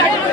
নির্ভীক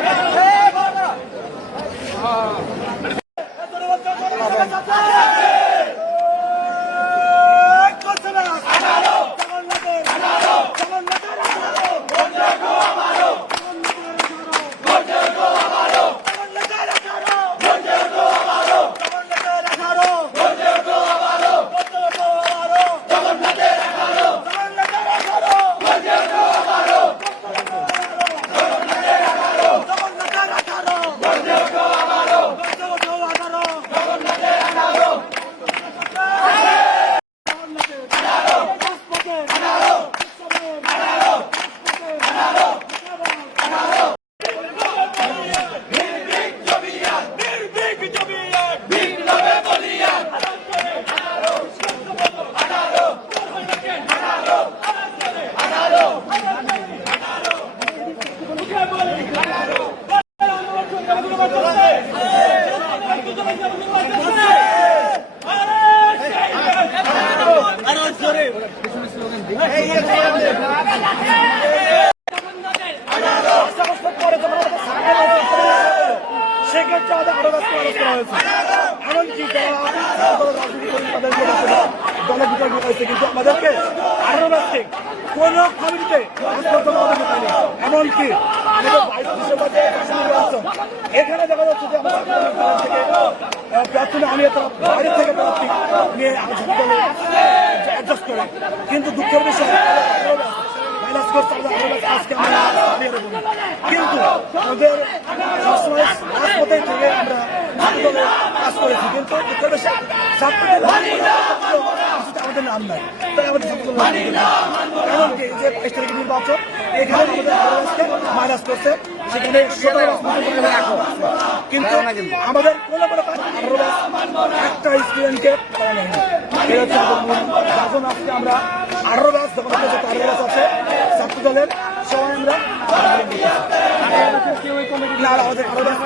সেক্ষেত্রে আমাদের আরও রাস্তা আরোপ করা হয়েছে এমনকি যারা রাজনীতি করেন তাদেরকে দলে বিতর্ক হয়েছে কিন্তু আমাদেরকে আরও এমনকি এখানে দেখা যাচ্ছে যে প্রার্থী না তারা বাইরে থেকে প্রার্থী নিয়ে অ্যাডজাস্ট করে। কিন্তু দুঃখের বিষয় মাইনাস করতে আজকে আমরা। কিন্তু আমাদের সবসময় রাজপথে থেকে আমরা কাজ করেছি। কিন্তু দুঃখের বিষয় আমাদের নাম নাই। তাই আমাদের এমনকি যে বাইশ তারিখের নির্বাচন এখানে আমাদের মাইনাস করছে। সেখানে কিন্তু আমাদের কোনো কোনো একটা স্টুডেন্টকে যখন আজকে আমরা আঠারো বাস যখন আঠারো বাস আছে ছাত্র দলের সবাই আমরা না আমাদের আঠারো বাস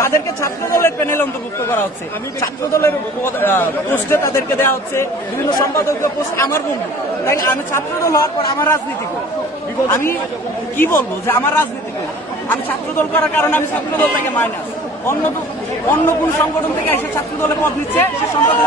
তাদেরকে ছাত্র অন্তর্ভুক্ত করা হচ্ছে। তাদেরকে দেওয়া হচ্ছে। বিভিন্ন সম্পাদকীয় আমার বন্ধু। তাই আমি ছাত্র হওয়ার পর আমার রাজনীতি করি। আমি কি বলব যে আমার রাজনীতি করি? আমি ছাত্র দল করার কারণে আমি ছাত্র দল থেকে মাইনাস অন্য অন্য কোন সংগঠন থেকে এসে ছাত্র দলে পদ নিচ্ছে, সে সংগঠন